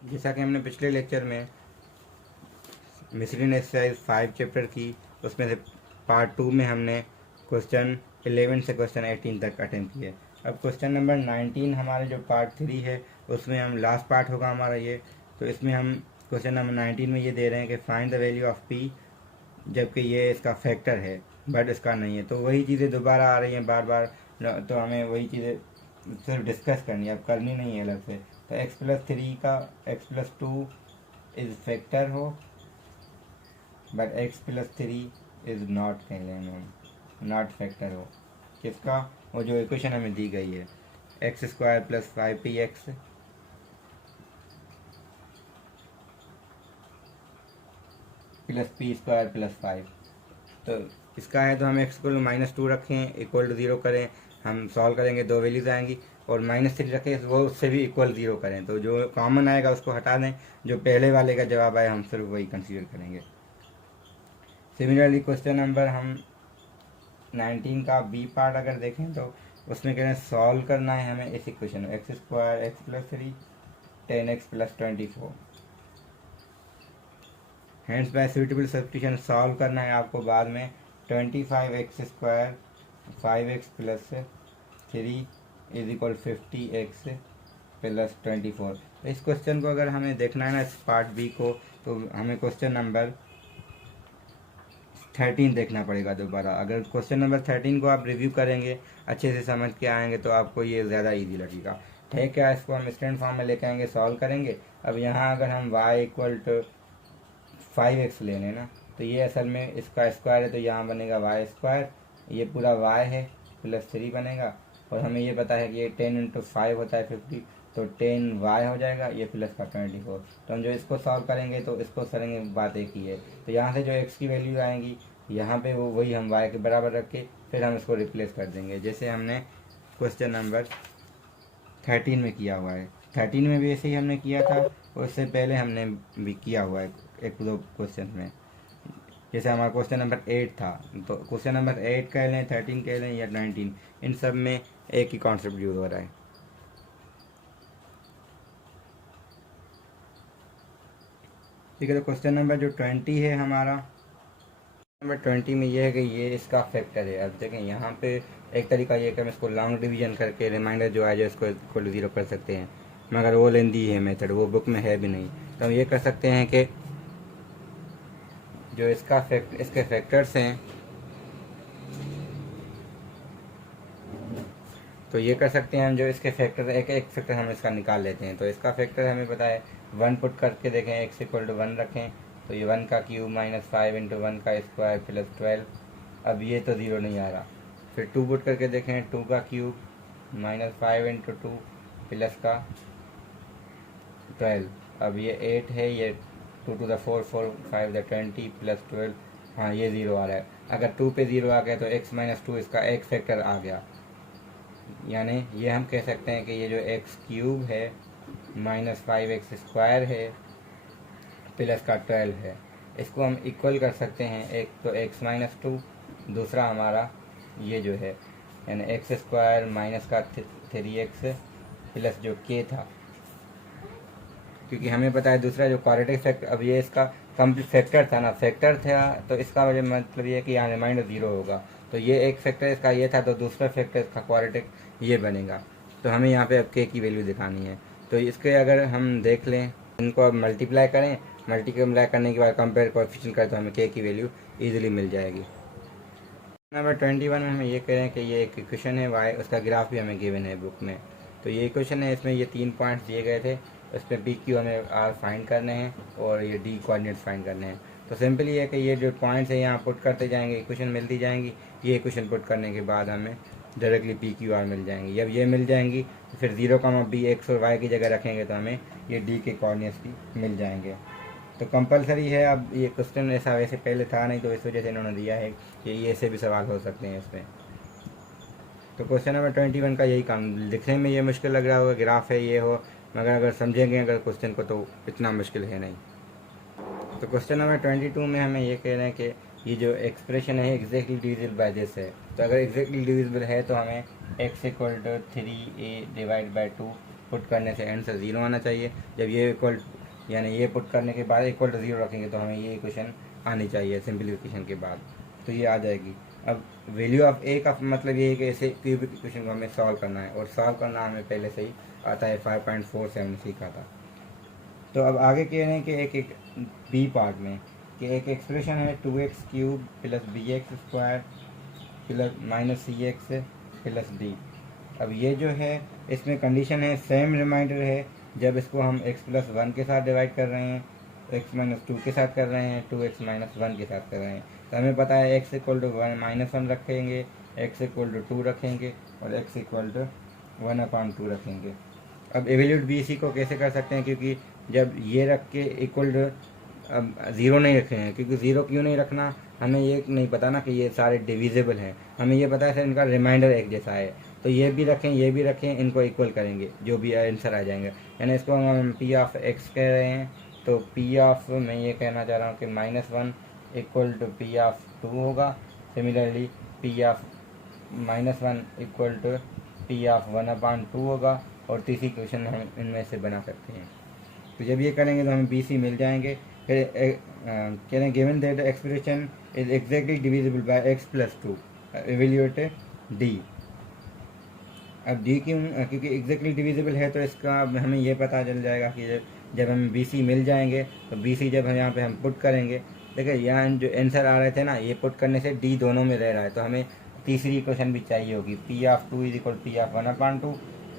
जैसा कि हमने पिछले लेक्चर में मिसलिनियस एक्सरसाइज 5 चैप्टर की, उसमें से पार्ट 2 में हमने क्वेश्चन 11 से क्वेश्चन 18 तक अटेम्प्ट किए। अब क्वेश्चन नंबर 19 हमारे जो पार्ट 3 है उसमें हम लास्ट पार्ट होगा हमारा ये। तो इसमें हम क्वेश्चन नंबर 19 में ये दे रहे हैं कि find the value of P, जबकि ये इसका फैक्टर है बट इसका नहीं है। तो वही चीज़ें दोबारा आ रही हैं बार बार, तो हमें वही चीज़ें सिर्फ डिस्कस करनी है, अब करनी नहीं है अलग से। तो x+3 का x+2 इज फैक्टर हो बट x+3 इज नॉट कह लेंगे हम, नॉट फैक्टर हो किसका, वो जो इक्वेशन हमें दी गई है x² + 5px + p² + 5। तो इसका है, तो हम x को -2 रखें इक्वल टू 0 करें, हम सॉल्व करेंगे, दो वैल्यूज़ आएंगी। और -3 रखें वो उससे भी इक्वल 0 करें, तो जो कॉमन आएगा उसको हटा दें, जो पहले वाले का जवाब आए हम सिर्फ वही कंसीडर करेंगे। सिमिलरली क्वेश्चन नंबर हम 19 का बी पार्ट अगर देखें तो उसमें कह रहे हैं सॉल्व करना है हमें इस इक्वेशन में x² x+3 10x + 24। Hands bye suitable substitution solve करना है आपको बाद में 25x² 5x + 3 = 50x + 24। तो इस क्वेश्चन को अगर हमें देखना है ना, इस पार्ट बी को, तो हमें क्वेश्चन नंबर 13 देखना पड़ेगा दोबारा। अगर क्वेश्चन नंबर 13 को आप रिव्यू करेंगे, अच्छे से समझ के आएंगे, तो आपको ये ज़्यादा इजी लगेगा। ठीक है, इसको हम स्टैंड फॉर्म में लेके आएंगे, सॉल्व करेंगे। अब यहाँ अगर हम y = 5x ले लें ना, तो ये असल में इसका स्क्वायर है, तो यहाँ बनेगा y², ये पूरा y है +3 बनेगा। और हमें ये पता है कि ये 10 × 5 होता है 50, तो 10y हो जाएगा, ये प्लस का 24। तो हम जो इसको सॉल्व करेंगे तो इसको करेंगे, बात एक ही है। तो यहाँ से जो x की वैल्यू आएंगी यहाँ पे, वो वही हम y के बराबर रख के फिर हम इसको रिप्लेस कर देंगे, जैसे हमने क्वेश्चन नंबर 13 में किया हुआ है। 13 में भी ऐसे ही हमने किया था, और उससे पहले हमने भी किया हुआ है एक दो क्वेश्चन में। जैसे हमारा क्वेश्चन नंबर 8 था, तो क्वेश्चन नंबर 8 कह लें, 13 कह लें या 19, इन सब में एक ही कॉन्सेप्ट यूज हो रहा है। ठीक है, तो क्वेश्चन नंबर जो 20 है हमारा, नंबर 20 में ये है कि ये इसका फैक्टर है। अब देखें यहाँ पे एक तरीका ये है कि हम इसको लॉन्ग डिवीजन करके रिमाइंडर जो है जो इसको इक्वल टू 0 कर सकते हैं, मगर वो लेंदी है मेथड, वो बुक में है भी नहीं। तो हम ये कर सकते हैं कि जो इसके फैक्टर्स हैं, तो ये कर सकते हैं हम, जो इसके फैक्टर एक एक फैक्टर हम इसका निकाल लेते हैं। तो इसका फैक्टर हमें पता है 1 पुट करके देखें, x = 1 रखें, तो ये 1 का क्यूब -5 × 1 का स्क्वायर + 12। अब ये तो 0 नहीं आ रहा। फिर 2 पुट करके देखें, 2 का क्यूब -5 × 2 प्लस का 12। अब ये 8 है, ये 2 to the 4 4 5 the 20 + 12, हाँ ये 0 आ रहा है। अगर 2 पे 0 आ गया तो x - 2 इसका एक फैक्टर आ गया, यानी ये हम कह सकते हैं कि ये जो x³ है -5x² है प्लस का 12 है, इसको हम इक्वल कर सकते हैं। एक तो x - 2, दूसरा हमारा ये जो है यानी x² माइनस का 3x प्लस जो k था, क्योंकि हमें पता है दूसरा जो क्वाड्रेटिक फैक्टर, अब ये इसका कंप्लीट फैक्टर था ना, फैक्टर था, तो इसका वजह मतलब ये है कि यहाँ रिमाइंडर 0 होगा। तो ये एक फैक्टर इसका ये था, तो दूसरा फैक्टर इसका क्वाड्रेटिक ये बनेगा। तो हमें यहाँ पे अब k की वैल्यू दिखानी है। तो इसके अगर हम देख लें, इनको अब मल्टीप्लाई करें, मल्टीप्लाई करने के बाद कंपेयर कोएफिशिएंट करें, तो हमें k की वैल्यू ईजिली मिल जाएगी। नंबर 21 में हमें ये कह रहे हैं कि ये एक इक्वेशन है y, उसका ग्राफ भी हमें गिवन है बुक में। तो ये इक्वेशन है, इसमें ये 3 पॉइंट्स दिए गए थे, इसमें पी क्यू हमें आर फाइंड करने हैं और ये डी कोऑर्डिनेट्स फाइंड करने हैं। तो सिंपली ये है कि ये जो पॉइंट्स है यहाँ पुट करते जाएंगे, इक्वेशन मिलती जाएंगी। ये इक्वेशन पुट करने के बाद हमें डायरेक्टली पी क्यू आर मिल जाएंगी। जब ये मिल जाएंगी तो फिर 0, b x और y की जगह रखेंगे, तो हमें ये डी के कोऑर्डिनेट्स भी मिल जाएंगे। तो कंपलसरी है, अब ये क्वेश्चन ऐसा वैसे पहले था नहीं, तो इस वजह से इन्होंने दिया है कि ये ऐसे भी सवाल हो सकते हैं इसमें। तो क्वेश्चन नंबर 21 का यही काम, लिखने में ये मुश्किल लग रहा होगा, ग्राफ है ये हो, मगर अगर समझेंगे अगर क्वेश्चन को तो इतना मुश्किल है नहीं। तो क्वेश्चन नंबर 22 में हमें ये कह रहे हैं कि ये जो एक्सप्रेशन है एग्जैक्टली डिविजिबल बाय दिस है। तो अगर एग्जैक्टली डिविजिबल है तो हमें x = 3a/2 पुट करने से आंसर 0 आना चाहिए। जब ये इक्वल यानी ये पुट करने के बाद इक्वल टू 0 रखेंगे तो हमें ये इक्वेशन आनी चाहिए सिंप्लीफिकेशन के बाद, तो ये आ जाएगी। अब वैल्यू ऑफ ए का मतलब ये है कि ऐसे क्यूबिक इक्वेशन को हमें सॉल्व करना है, और सॉल्व करना हमें पहले से ही आता है, 5.47 सीखा था। तो अब आगे कह रहे हैं कि एक बी पार्ट में कि एक एक्सप्रेशन है 2x³ plus bx² plus minus cx plus d। अब ये जो है इसमें कंडीशन है सेम रिमाइंडर है, जब इसको हम x+1 के साथ डिवाइड कर रहे हैं, x-2 के साथ कर रहे हैं, 2x-1 के साथ कर रहे हैं, तो हमें पता है x = -1 रखेंगे, x = 2 रखेंगे और x = 1/2 रखेंगे। अब एवेल्यूट बी सी को कैसे कर सकते हैं, क्योंकि जब ये रख के इक्वल अब 0 नहीं रखे हैं, क्योंकि 0 क्यों नहीं रखना, हमें ये नहीं पता ना कि ये सारे डिविजिबल हैं, हमें ये पता है सर इनका रिमाइंडर एक जैसा है, तो ये भी रखें ये भी रखें, इनको इक्वल करेंगे जो भी आंसर आ जाएंगे, यानी इसको हम पी ऑफ एक्स कह रहे हैं, तो पी ऑफ मैं ये कहना चाह रहा हूँ कि -1 = पी ऑफ 2 होगा। Similarly P of -1 = P of 1/2 होगा, और तीसरी क्वेश्चन हम इनमें से बना सकते हैं। तो जब ये करेंगे तो हमें बी सी मिल जाएंगे। फिर कह रहे हैं given that expression is exactly divisible by x+2 evaluate D. अब डी क्यों, क्योंकि एग्जैक्टली डिविजिबल है, तो इसका अब हमें ये पता चल जाएगा कि जब हमें बी सी मिल जाएंगे तो बी सी जब हम यहाँ पे हम पुट करेंगे, देखिए यहाँ जो आंसर आ रहे थे ना, ये पुट करने से डी दोनों में रह रहा है, तो हमें तीसरी इक्वेशन भी चाहिए होगी, P of 2 = P of 1/2।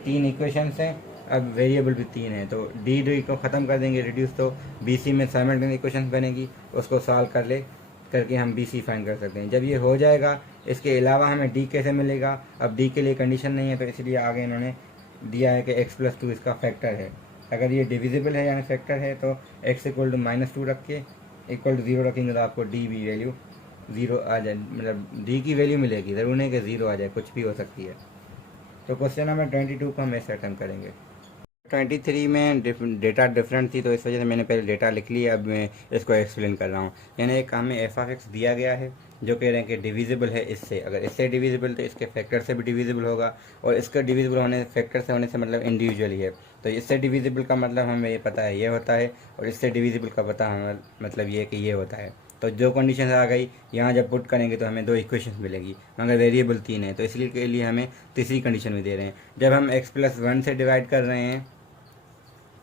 3 equation हैं, अब वेरिएबल भी 3 है, तो डी को ख़त्म कर देंगे रिड्यूस, तो बी सी में साइमल्टेनियस इक्वेशन बनेगी, उसको सॉल्व करके हम बी सी फाइंड कर सकते हैं। जब ये हो जाएगा, इसके अलावा हमें डी कैसे मिलेगा, अब डी के लिए कंडीशन नहीं है, तो इसलिए आगे इन्होंने दिया है कि x+2 इसका फैक्टर है। अगर ये डिविजिबल है यानी फैक्टर है, तो x = -2 रख के = 0 रखेंगे, तो आपको डी भी वैल्यू 0 आ जाए, मतलब डी की वैल्यू मिलेगी, ज़रूर नहीं कि 0 आ जाए, कुछ भी हो सकती है। तो क्वेश्चन नंबर 22 को हम ऐसे अटेम्प्ट करेंगे। 23 में डेटा डिफरेंट थी, तो इस वजह से मैंने पहले डेटा लिख लिया, अब मैं इसको एक्सप्लेन कर रहा हूँ। यानी एक हमें f(x) दिया गया है, जो कह रहे हैं कि डिविजिबल है इससे, अगर इससे डिविजिबल तो इसके फैक्टर से भी डिविजिबल होगा, और इसका डिविजिबल होने फैक्टर से होने से मतलब इंडिविजुअली है, तो इससे डिविजिबल का मतलब हमें ये पता है ये होता है, और इससे डिविजिबल का पता हमें मतलब ये कि ये होता है। तो जो कंडीशन आ गई, यहाँ जब पुट करेंगे तो हमें 2 इक्वेशन मिलेगी, मगर वेरिएबल 3 है, तो इसलिए के लिए हमें तीसरी कंडीशन भी दे रहे हैं। जब हम x+1 से डिवाइड कर रहे हैं,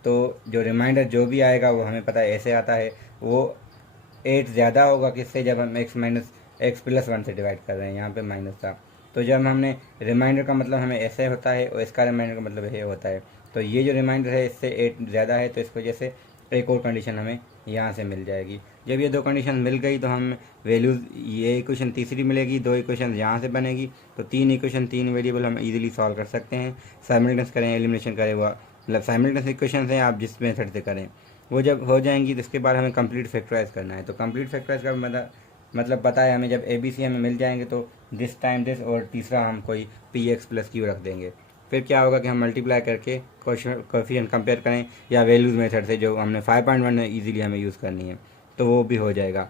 तो जो रिमाइंडर जो भी आएगा वो हमें पता है ऐसे आता है, वो 8 ज़्यादा होगा किससे, जब हम x+1 से डिवाइड कर रहे हैं, यहाँ पे माइनस था, तो जब हमने रिमाइंडर का मतलब हमें ऐसे होता है, और इसका रिमाइंडर का मतलब ये होता है, तो ये जो रिमाइंडर है इससे 8 ज़्यादा है, तो इस वजह से एक और कंडीशन हमें यहाँ से मिल जाएगी। जब ये 2 कंडीशन मिल गई तो हम वैल्यूज़, ये इक्वेशन तीसरी मिलेगी, 2 इक्वेशन यहाँ से बनेगी, तो 3 इक्वेशन 3 वेरिएबल हम इजीली सॉल्व कर सकते हैं। साइमल्टेनियस करें, एलिमिनेशन करें, वो मतलब साइमल्टेनियस इक्वेशन हैं, आप जिस मेथड से करें, वो जब हो जाएंगी तो इसके बाद हमें कंप्लीट फैक्टराइज करना है। तो कंप्लीट फैक्टराइज का मतलब पता है हमें, जब ए बी सी हमें मिल जाएंगे तो दिस टाइम दिस, और तीसरा हम कोई पी एक्स प्लस क्यू रख देंगे। फिर क्या होगा कि हम मल्टीप्लाई करके कोएफिशिएंट कंपेयर करें, या वैल्यूज़ मेथड से जो हमने 5.1 ईजिली हमें यूज़ करनी है, तो वो भी हो जाएगा।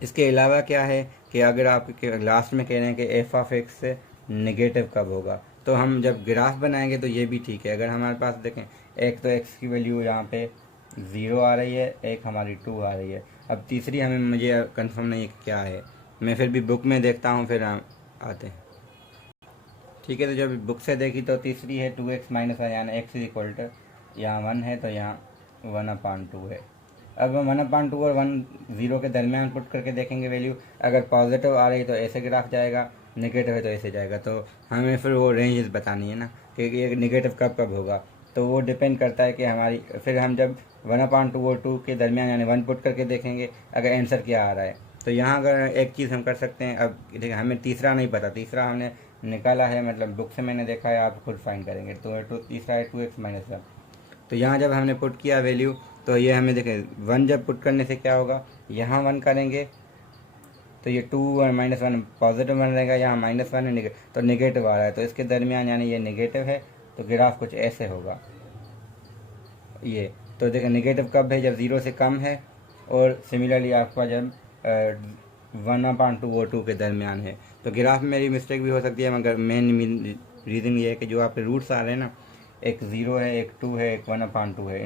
इसके अलावा क्या है कि अगर आप लास्ट में कह रहे हैं कि f(x) नेगेटिव कब होगा, तो हम जब ग्राफ बनाएंगे तो ये भी ठीक है। अगर हमारे पास देखें, एक तो x की वैल्यू यहाँ पे 0 आ रही है, एक हमारी 2 आ रही है, अब तीसरी हमें मुझे कंफर्म नहीं है कि क्या है, मैं फिर भी बुक में देखता हूँ, फिर आते हैं। ठीक है, तो जब बुक से देखी तो तीसरी है 2x - 1, यानी x = यहाँ 1 है, तो यहाँ 1/2 है। अब 1/2 और 1 0 के दरमियान पुट करके देखेंगे वैल्यू, अगर पॉजिटिव आ रही तो ऐसे ग्राफ जाएगा, नेगेटिव है तो ऐसे जाएगा, तो हमें फिर वो रेंजेस बतानी है ना कि ये नेगेटिव कब कब होगा, तो वो डिपेंड करता है कि हमारी, फिर हम जब 1/2 और 2 के दरमियान यानी 1 पुट करके देखेंगे अगर आंसर क्या आ रहा है। तो यहाँ अगर एक चीज़ हम कर सकते हैं, अब देखिए हमें तीसरा नहीं पता, तीसरा हमने निकाला है, मतलब बुक से मैंने देखा है, आप खुद फाइंड करेंगे, तो तीसरा है 2x - 1। तो यहाँ जब हमने पुट किया वैल्यू, तो ये हमें देखें 1 जब पुट करने से क्या होगा, यहाँ 1 करेंगे तो ये 2 और -1 पॉजिटिव बन रहेगा, यहाँ -1 है तो नेगेटिव आ रहा है, तो इसके दरमियान यानी ये नेगेटिव है, तो ग्राफ कुछ ऐसे होगा ये। तो देखें नेगेटिव कब है, जब 0 से कम है, और सिमिलरली आपका जब 1/2 और 2 के दरमियान है। तो ग्राफ में मेरी मिस्टेक भी हो सकती है, मगर मेन रीज़न ये है कि जो आपके रूट्स आ रहे हैं ना, एक 0 है, एक 2 है, एक 1/2 है।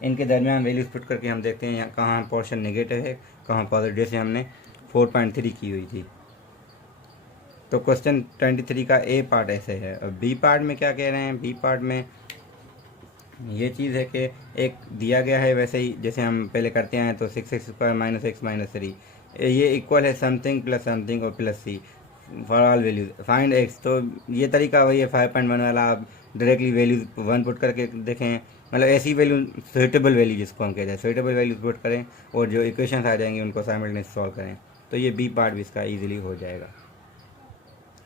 इनके दरमियान वैल्यूज पुट करके हम देखते हैं यहाँ कहाँ पोर्शन नेगेटिव है, कहाँ पॉजिटिव, जैसे हमने 4.3 की हुई थी। तो क्वेश्चन 23 का ए पार्ट ऐसे है। और बी पार्ट में क्या कह रहे हैं, बी पार्ट में ये चीज़ है कि एक दिया गया है वैसे ही जैसे हम पहले करते हैं, तो 6x² - x - 3 ये इक्वल है समथिंग प्लस समथिंग और plus C for all values find x। तो ये तरीका वही है 5.1 वाला, आप डायरेक्टली वैल्यूज 1 पुट करके देखें, मतलब ऐसी वैल्यू सुइटेबल वैल्यू जिसको हम कहते हैं, सुइटेबल वैल्यूज पुट करें और जो इक्वेशन आ जाएंगे उनको साइमल्टेनियस सॉल्व करें, तो ये बी पार्ट भी इसका ईजिली हो जाएगा।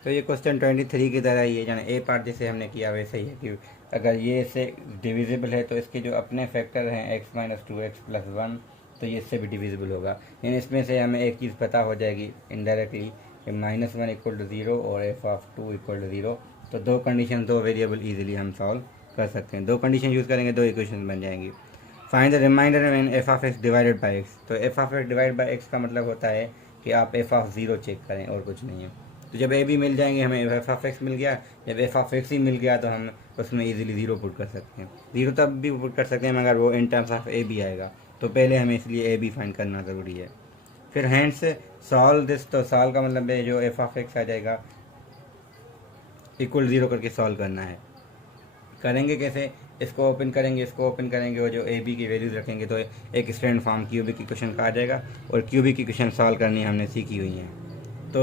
तो ये क्वेश्चन 23 की तरह ही है, यानी ए पार्ट जैसे हमने किया वैसे ही है कि अगर ये इससे डिविजिबल है तो इसके जो अपने फैक्टर हैं x - 2x + 1, तो ये इससे भी डिविजिबल होगा। यानी इसमें से हमें एक चीज़ पता हो जाएगी इनडायरेक्टली कि -1 = 0 और f(2) = 0। तो दो कंडीशन, दो वेरिएबल ईजिली हम सॉल्व कर सकते हैं। दो कंडीशन यूज़ करेंगे, दो इक्वेशन बन जाएंगी। Find the remainder when f(x) divided by x। तो f(x) डिवाइड बाय x का मतलब होता है कि आप f(0) चेक करें और कुछ नहीं है। तो जब ए भी मिल जाएंगे, हमें f(x) मिल गया, जब f(x) ही मिल गया तो हम उसमें इजीली 0 पुट कर सकते हैं। 0 तब भी पुट कर सकते हैं मगर वो इन टर्म्स ऑफ ए भी आएगा, तो पहले हमें इसलिए ए भी फाइंड करना ज़रूरी है। फिर हैंड्स सॉल्व दिस, तो सॉल्व का मतलब है जो f(x) आ जाएगा इक्वल 0 करके सॉल्व करना है। करेंगे कैसे, इसको ओपन करेंगे, इसको ओपन करेंगे और जो ए बी की वैल्यूज़ रखेंगे तो एक स्टैंड फॉर्म क्यूबिक इक्वेशन का आ जाएगा, और क्यूबिक इक्वेशन सॉल्व करनी हमने सीखी हुई हैं। तो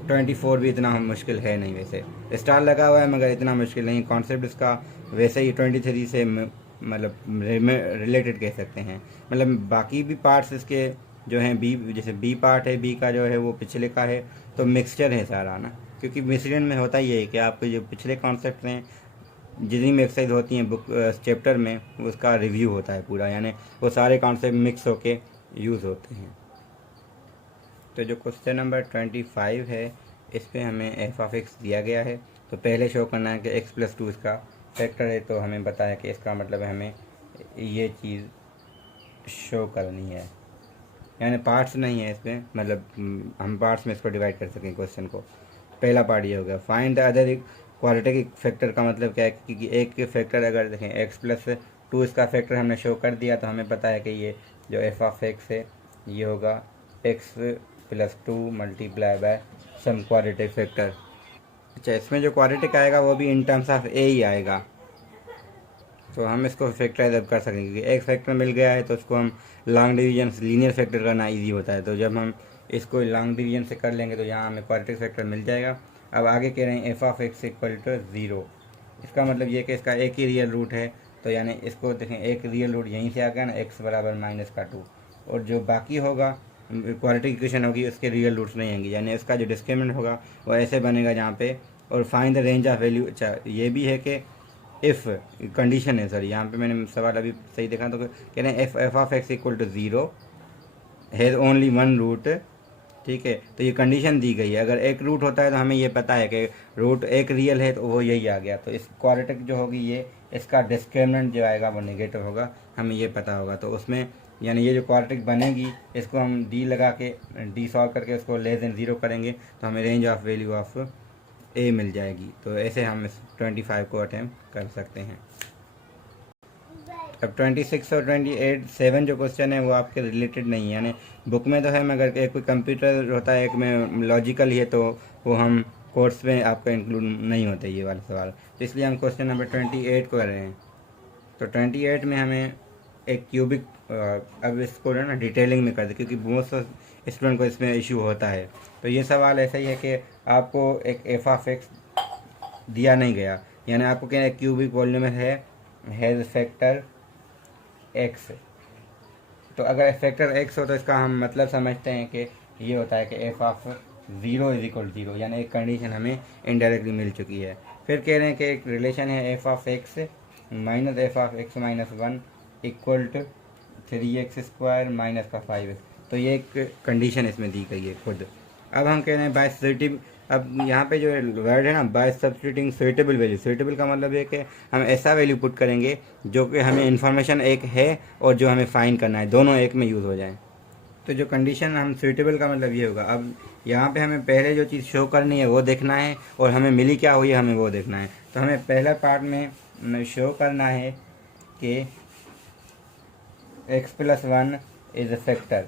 24 भी इतना मुश्किल है नहीं, वैसे स्टार लगा हुआ है मगर इतना मुश्किल नहीं। कॉन्सेप्ट इसका वैसे ही 23 से मतलब रिलेटेड कह सकते हैं। मतलब बाकी भी पार्ट्स इसके जो हैं बी, जैसे बी पार्ट है, बी का जो है वो पिछले का है, तो मिक्सचर है सारा ना, क्योंकि मिश्रण में होता ही है कि आपके जो पिछले कॉन्सेप्ट हैं, जितनी भी एक्सरसाइज होती हैं बुक चैप्टर में, उसका रिव्यू होता है पूरा, यानी वो सारे कॉन्सेप्ट मिक्स होके यूज़ होते हैं। तो जो क्वेश्चन नंबर 25 है, इस पे हमें f(x) दिया गया है, तो पहले शो करना है कि x + 2 इसका फैक्टर है, तो हमें बताया कि इसका मतलब है हमें ये चीज़ शो करनी है, यानी पार्ट्स नहीं है इसमें, मतलब हम पार्ट्स में इसको डिवाइड कर सकें क्वेश्चन को। पहला पार्ट ये हो गया। Find the other quadratic factor का मतलब क्या है, क्योंकि एक के फैक्टर अगर देखें x + 2 इसका फैक्टर हमने शो कर दिया, तो हमें पता है कि ये जो f(x) है ये होगा x + 2 × सम क्वाड्रेटिक फैक्टर। अच्छा, इसमें जो क्वाड्रेटिक आएगा वो भी इन टर्म्स ऑफ ए ही आएगा, तो हम इसको फैक्टराइज अब कर सकेंगे, क्योंकि एक फैक्टर मिल गया है तो उसको हम लॉन्ग डिवीजन से लीनियर फैक्टर करना इजी होता है। तो जब हम इसको लॉन्ग डिवीजन से कर लेंगे तो यहाँ हमें क्वाड्रेटिक फैक्टर मिल जाएगा। अब आगे कह रहे हैं f(x) = 0। इसका मतलब ये कि इसका एक ही रियल रूट है, तो यानी इसको देखें एक रियल रूट यहीं से आ गया ना, x = -2, और जो बाकी होगा क्वाड्रेटिक इक्वेशन होगी उसके रियल रूट्स नहीं आएंगे, यानी इसका जो डिस्क्रिमिनेंट होगा वो ऐसे बनेगा जहाँ पे। और find the range of value. अच्छा, ये भी है कि इफ़ कंडीशन है, सॉरी यहाँ पे मैंने सवाल अभी सही देखा, तो कह रहे हैं f(x) = 0 हैज़ ओनली 1 रूट। ठीक है, तो ये कंडीशन दी गई है। अगर एक रूट होता है तो हमें ये पता है कि रूट एक रियल है, तो वो यही आ गया, तो इस क्वाड्रेटिक जो होगी ये इसका डिस्क्रिमिनेंट जो आएगा वो नेगेटिव होगा, हमें ये पता होगा। तो उसमें यानी ये जो क्वाड्रेटिक बनेगी इसको हम डी लगा के डी सॉल्व करके उसको <0 करेंगे, तो हमें रेंज ऑफ वैल्यू ऑफ ए मिल जाएगी। तो ऐसे हम इस 25 को अटैम्प्ट कर सकते हैं। अब 26 और 28 7 जो क्वेश्चन है वो आपके रिलेटेड नहीं है, यानी बुक में तो है मगर एक कोई कंप्यूटर होता है, एक में लॉजिकल ही है, तो वो हम कोर्स में आपका इंक्लूड नहीं होता ये वाला सवाल, तो इसलिए हम क्वेश्चन नंबर 28 को कर रहे हैं। तो 28 में हमें एक क्यूबिक, अब इसको ना डिटेलिंग में कर दे, क्योंकि बहुत से स्टूडेंट को इसमें इशू होता है। तो ये सवाल ऐसा ही है कि आपको एक f(x) दिया नहीं गया, यानी आपको क्या क्यूबिक वॉल्यूम है हैज़ फैक्टर x। तो अगर फैक्टर x हो तो इसका हम मतलब समझते हैं कि ये होता है कि f(0) = 0, यानी एक कंडीशन हमें इनडायरेक्टली मिल चुकी है। फिर कह रहे हैं कि एक रिलेशन है f(x) - f(x - 1) = 3x² - 5x। तो ये एक कंडीशन इसमें दी गई है खुद। अब हम कह रहे हैं बाय सब्स्टिट्यूटिंग, अब यहाँ पे जो वर्ड है ना, bye substituting suitable value. Suitable का मतलब है कि हम ऐसा वैल्यू पुट करेंगे जो कि हमें इन्फॉर्मेशन एक है और जो हमें फाइंड करना है, दोनों एक में यूज़ हो जाए। तो जो कंडीशन हम सुइटेबल का मतलब ये होगा, अब यहाँ पे हमें पहले जो चीज़ शो करनी है वो देखना है, और हमें मिली क्या हुई है हमें वो देखना है। तो हमें पहला पार्ट में शो करना है कि x+1 इज़ अ फैक्टर,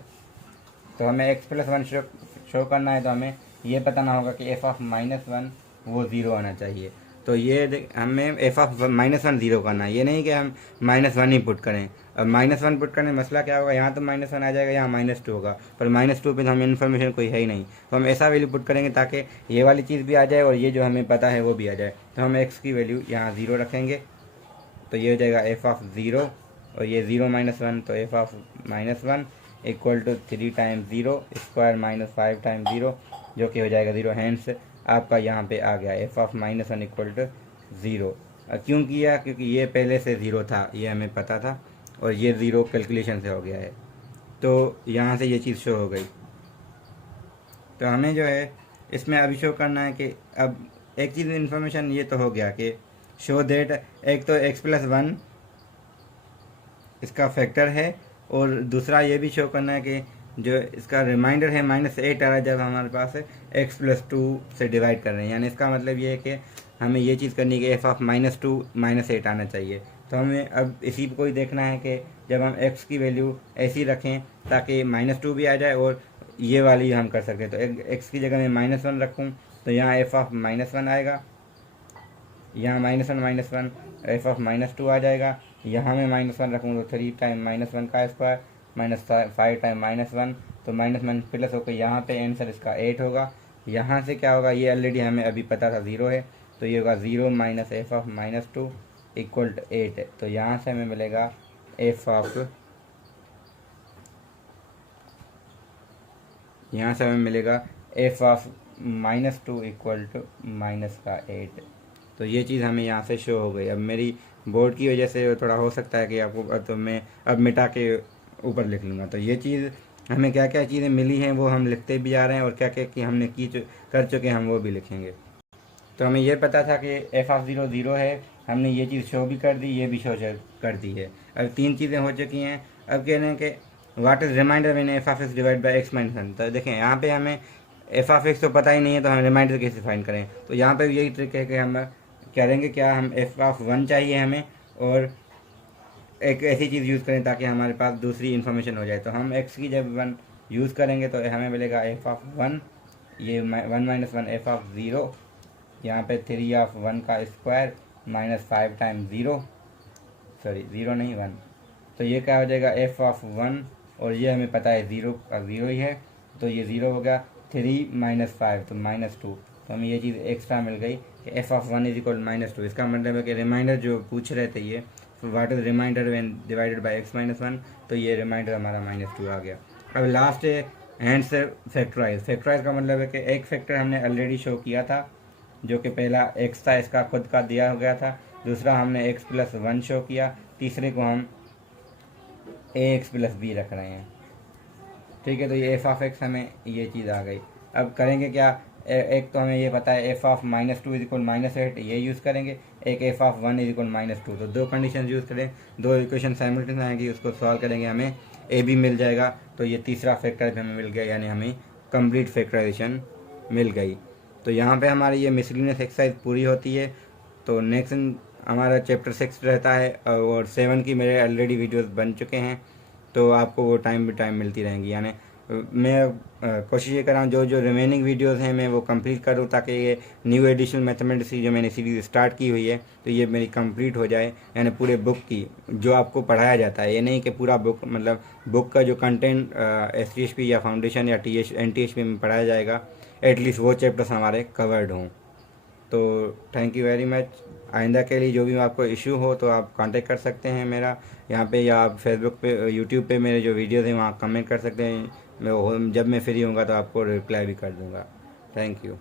तो हमें x+1 शो करना है, तो हमें ये बताना होगा कि f(-1) वो ज़ीरो आना चाहिए। तो ये हमें f(-1) ज़ीरो करना है, ये नहीं कि हम -1 ही पुट करें। अब -1 पुट करने में मसला क्या होगा, यहाँ तो -1 आ जाएगा, यहाँ -2 होगा, पर -2 पे तो हमें इन्फॉर्मेशन कोई है ही नहीं, तो हम ऐसा वैल्यू पुट करेंगे ताकि ये वाली चीज़ भी आ जाए और ये जो हमें पता है वो भी आ जाए। तो हम x की वैल्यू यहाँ 0 रखेंगे, तो ये हो जाएगा f(0) और ये 0 - 1, तो f(-1) equal to 3 times 0 square -5 times 0, जो कि हो जाएगा 0। हैंस आपका यहाँ पे आ गया f(-1) इक्वल टू 0। क्यों किया, क्योंकि ये पहले से 0 था, ये हमें पता था, और ये 0 कैलकुलेशन से हो गया है, तो यहाँ से ये चीज़ शो हो गई। तो हमें जो है इसमें अभी शो करना है कि अब एक चीज़ इन्फॉर्मेशन ये तो हो गया कि शो देट, एक तो x+1 इसका फैक्टर है, और दूसरा ये भी शो करना है कि जो इसका रिमाइंडर है -8 आ रहा है जब हमारे पास x+2 से डिवाइड कर रहे हैं, यानी इसका मतलब ये है कि हमें ये चीज़ करनी है कि f(-2) -8 आना चाहिए। तो हमें अब इसी को ही देखना है कि जब हम x की वैल्यू ऐसी रखें ताकि -2 भी आ जाए और ये वाली हम कर सकते, तो x की जगह मैं -1 रखूँ, तो यहाँ f(-1) आएगा, यहाँ -1 f(-2) आ जाएगा, यहाँ मैं -1 रखूँ तो 3 टाइम -1 का स्क्वायर -5 टाइम -1, तो -1 प्लस होकर यहाँ पे आंसर इसका 8 होगा। यहाँ से क्या होगा, ये ऑलरेडी हमें अभी पता था 0 है, तो ये होगा 0 - f(-2) इक्वल टू 8, तो यहाँ से हमें मिलेगा यहाँ से हमें मिलेगा f(-2) इक्वल टू -8। तो ये चीज़ हमें यहाँ से शो हो गई। अब मेरी बोर्ड की वजह से थोड़ा हो सकता है कि आपको, तो मैं अब मिटा के ऊपर लिख लूँगा। तो ये चीज़ हमें क्या क्या चीज़ें मिली हैं वो हम लिखते भी आ रहे हैं, और क्या क्या कि हमने कर चुके हैं हम वो भी लिखेंगे। तो हमें ये पता था कि f(0) 0 है, हमने ये चीज़ शो भी कर दी, ये भी शो कर दी है। अब 3 चीज़ें हो चुकी हैं। अब कह रहे हैं कि what is remainder when f(x) divide by x-1। तो देखें यहाँ पे हमें f(x) तो पता ही नहीं है, तो हम रिमाइंडर कैसे फाइंड करें। तो यहाँ पे यही ट्रिक है कि हम करेंगे क्या, हम f(1) चाहिए हमें, और एक ऐसी चीज़ यूज़ करें ताकि हमारे पास दूसरी इन्फॉर्मेशन हो जाए। तो हम x की जब 1 यूज़ करेंगे तो हमें मिलेगा f(1), ये 1 - 1 f(0), यहाँ पे 3(1) का स्क्वायर -5 टाइम 0, सॉरी 0 नहीं 1, तो ये क्या हो जाएगा f(1), और ये हमें पता है 0 का 0 ही है, तो ये 0 हो गया, 3 - 5 तो -2, तो हमें ये चीज़ एक्स्ट्रा मिल गई कि f(1) इज इक्वल -2। इसका मतलब है कि रिमाइंडर जो पूछ रहे थे ये, what is remainder when divided by x-1, तो ये रिमाइंडर हमारा -2 आ गया। अब लास्ट है हैंड से फैक्टराइज का मतलब है कि एक फैक्टर हमने ऑलरेडी शो किया था, जो कि पहला x था, इसका खुद का दिया हो गया था, दूसरा हमने x+1 शो किया, तीसरे को हम ax+b रख रहे हैं। ठीक है, तो ये f(x) हमें ये चीज़ आ गई। अब करेंगे क्या, एक तो हमें ये पता है f(-2) इज इक्वल -8, ये यूज़ करेंगे, एक f(1) इज इक्वल -2, तो दो कंडीशन यूज़ करें, दो इक्वेशन साइमल्टेनियस आएंगी, उसको सॉल्व करेंगे, हमें a b मिल जाएगा। तो ये तीसरा फैक्टर हमें मिल गया, यानी हमें कंप्लीट फैक्टराइजेशन मिल गई। तो यहाँ पे हमारी ये मिसलिनियस एक्सरसाइज पूरी होती है। तो नेक्स्ट हमारा चैप्टर 6 रहता है, और 7 की मेरे ऑलरेडी वीडियोस बन चुके हैं, तो आपको वो टाइम मिलती रहेंगी। यानी मैं कोशिश ये कर रहा हूँ जो जो रिमेनिंग वीडियोस हैं मैं वो कंप्लीट करूँ, ताकि ये न्यू एडिशनल मैथमेटिक्स की जो मैंने सीरीज स्टार्ट की हुई है तो ये मेरी कंप्लीट हो जाए। यानी पूरे बुक की जो आपको पढ़ाया जाता है, ये नहीं कि पूरा बुक, मतलब बुक का जो कंटेंट STHP या फाउंडेशन या NTHP में पढ़ाया जाएगा, एटलीस्ट वो चैप्टर्स हमारे कवर्ड हों। तो थैंक यू वेरी मच। आइंदा के लिए जो भी आपको इशू हो तो आप कांटेक्ट कर सकते हैं मेरा यहाँ पे, या आप फेसबुक पे, यूट्यूब पे मेरे जो वीडियोस हैं वहाँ कमेंट कर सकते हैं। जब मैं फ्री होऊंगा तो आपको रिप्लाई भी कर दूँगा। Thank you.